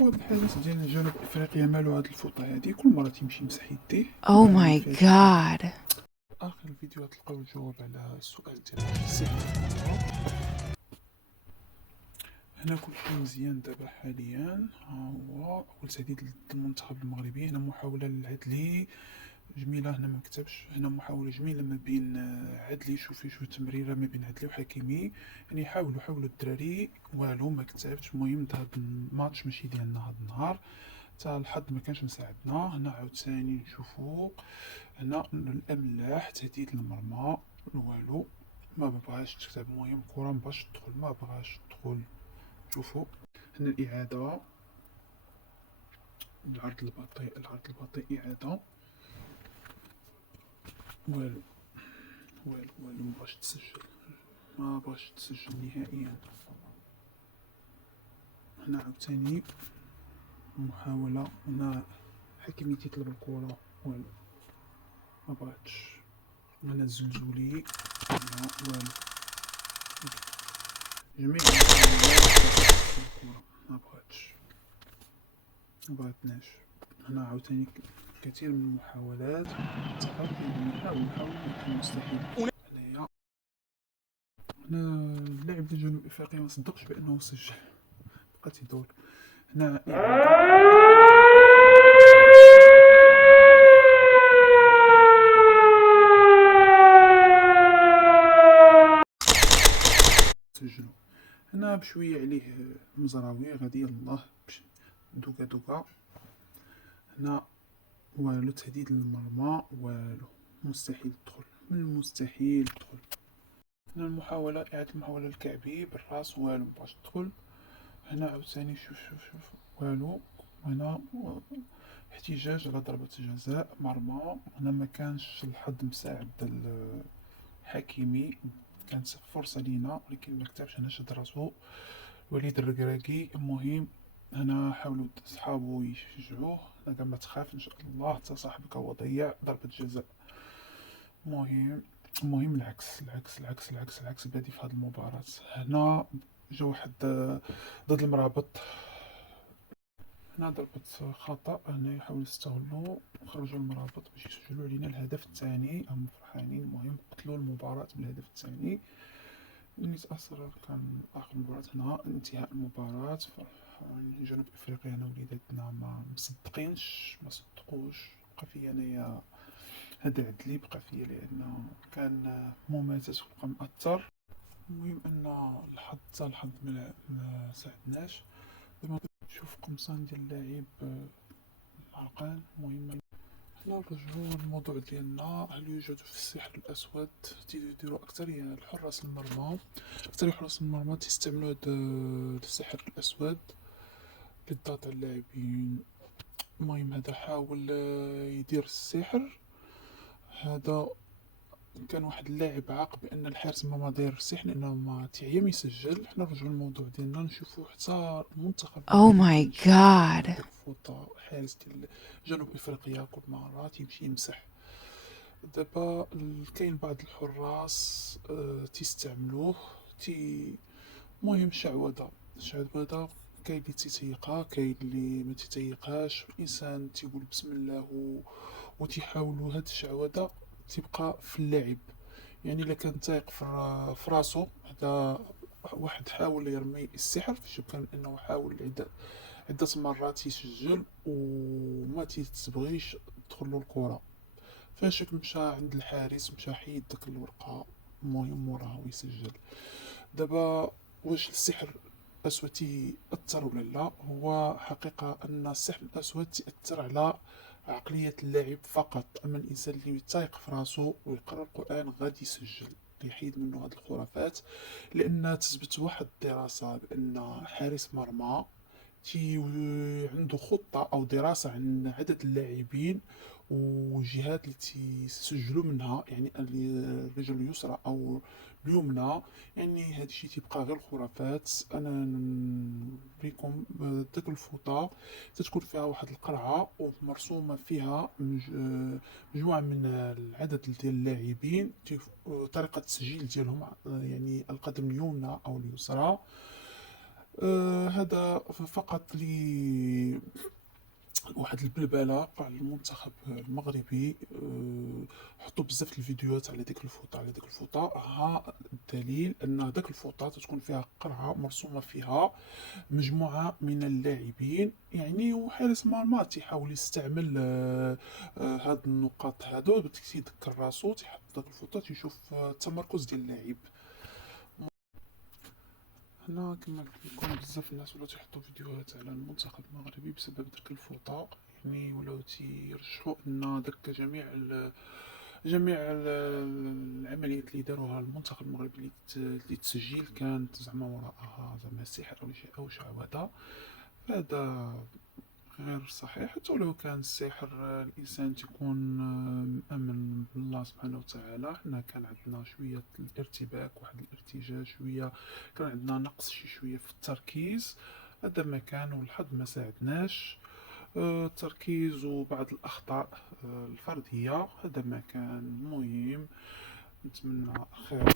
وهاد الحدث ديال جنوب افريقيا مالو هاد الفوطه هادي كل مره تيمشي يمسح يديه Oh وكنعاود my فيها الفيديو. god. اخر الفيديو تلقاو الجواب على السؤال ديال السحر في المرة. هنا كلشي مزيان دابا حاليا. ها هو اول تهديد للمنتخب المغربي. هنا محاوله للعدلي جميله. هنا ما كتبش. هنا محاوله جميله ما بين عدلي. شوفي شو تمريره ما بين عدلي وحكيمي. يعني حاولوا الدراري والو ما كتبش. المهم هاد الماتش ماشي ديالنا هاد النهار. تا الحظ ما كانش مساعدنا. هنا عاوتاني نشوفو هنا الاملاح تهديد المرمى والو ما بغاش تكتب. المهم الكره ما بغاش تدخل ما بغاش تدخل. شوفوا هنا الاعاده. العرض البطيء اعاده. والو ما بغاش تسجل. ما بغاش تسجل نهائيا. هنا عاوتاني محاوله. هنا حكيمي تيطلب الكره والو ما بغاتش. هنا الزلزولي. هنا والو جميع الكره ما بغاتش. ما بغاتناش. هنا عاوتاني كثير من المحاولات تقريبا نحاول لكن مستحيل. هنايا هنا اللاعب ديال جنوب افريقيا ما صدقش بانه سجل. بقى تيدور. هنا اعاده. سجلوا. هنا بشويه عليه مزراوي غادي يلاه دوكا دوكا. هنا والو تهديد للمرمى والو مستحيل تدخل. من المستحيل تدخل. هنا المحاولة إعادة المحاولة الكعبي بالراس والو مبغاش تدخل. هنا عاوتاني شوف والو. هنا احتجاج على ضربة جزاء مرمى. هنا ما كانش الحظ مساعد الحكيمي. كانت فرصة لينا ولكن ما كتبش. هنا شد راسو وليد الركراكي. المهم هنا حاولوا صحابو يشجعوه. هنا ما تخاف ان شاء الله حتى صاحبك هو ضيع ضربة جزاء. المهم العكس بادي في هذه المباراة. هنا جا واحد ضد المرابط. هنا ضربة خطأ. هنا يحاولوا يستغلوا خرجوا المرابط باش يسجلوا علينا الهدف الثاني. هم فرحانين. المهم قتلوا المباراة بالهدف الثاني اللي تأثر. كان آخر مباراة. هنا انتهاء المباراة. جنوب افريقيا هنا وليداتنا ما مصدقينش ما صدقوش. بقى فيا انايا هذا عدلي. بقى فيا لأنه كان مماتش وبقى مأثر. المهم أن الحظ ما ساعدناش. دابا نشوف قمصان ديال اللاعب عرقان. المهم حنا نرجعو للموضوع ديالنا. هل يوجد في السحر الأسود تيديرو أكثرية الحراس المرمى. أكثر حراس المرمى تيستعملو هاد السحر الأسود للضغط على اللاعبين. المهم هذا حاول يدير السحر هذا. كان واحد اللاعب عاق بان الحارس ما داير السحر لانه ما تيعيا ما يسجل. حنا نرجعوا للموضوع ديالنا نشوفوا حتى المنتخب Oh المغربي my كيفاش god. كيدير فوطه. الحارس ديال جنوب افريقيا كل مره تيمشي يمسح. دابا كاين بعض الحراس تيستعملوه. تي المهم شعوذه. كاين اللي تيتيقها كاين اللي ما تيتيقهاش. الانسان تيقول بسم الله وتيحاولوا هاد الشعوذه تبقى في اللاعب. يعني الا كان تايق في راسو. هذا واحد حاول يرمي السحر فاش كان انه حاول عدة مرات يسجل وما تيتبغيش تدخل الكره. فاش مشى عند الحارس مشى حيد داك الورقه. المهم وراه ويسجل. دابا واش السحر الاسود تيأثر ولا لا؟ هو حقيقه ان السحر الاسود تأثر على عقلية اللاعب فقط. أما الإنسان اللي يتايق في راسو ويقرأ القرآن غادي يسجل يحيد منه هاد الخرافات. لأن تثبت واحد الدراسة بأن حارس مرمى عنده خطة أو دراسة عن عدد اللاعبين والجهات اللي تسجلوا منها. يعني الرجل اليسرى أو اليمنى. يعني هذا الشيء تيبقى غير خرافات. أنا نوريكم ديك الفوطة تتكون فيها واحد القرعة ومرسومة فيها مجموعة من العدد ديال اللاعبين. طريقة التسجيل ديالهم يعني القدم اليمنى أو اليسرى. هذا فقط واحد البلبله على المنتخب المغربي. حطوا بزاف الفيديوهات على ديك الفوطه، ها الدليل ان داك الفوطه تكون فيها قرعه مرسومه فيها مجموعه من اللاعبين، يعني وحارس مرمى تيحاول يستعمل هاد النقاط هادو باش تيذكر راسو، تيحط داك الفوطه تيشوف التمركز ديال اللاعب. هنا كما قلت لكم بزاف الناس ولاو تيحطوا فيديوهات على المنتخب المغربي بسبب ديك الفوطه، يعني ولاو تيرشحوا ان داك جميع العمليات اللي داروها المنتخب المغربي اللي تسجيل كانت زعما وراءها زعما سحر او شيء او شعوذه. هذا غير صحيح، حتى ولو كان السحر الانسان تيكون مأمن بالله سبحانه وتعالى. حنا كان عندنا شويه الارتباك، واحد الارتجاج شويه، كان عندنا نقص شويه في التركيز. هذا ما كان، والحظ ما ساعدناش. التركيز وبعض الأخطاء الفردية، هذا ما كان مهم. نتمنى خير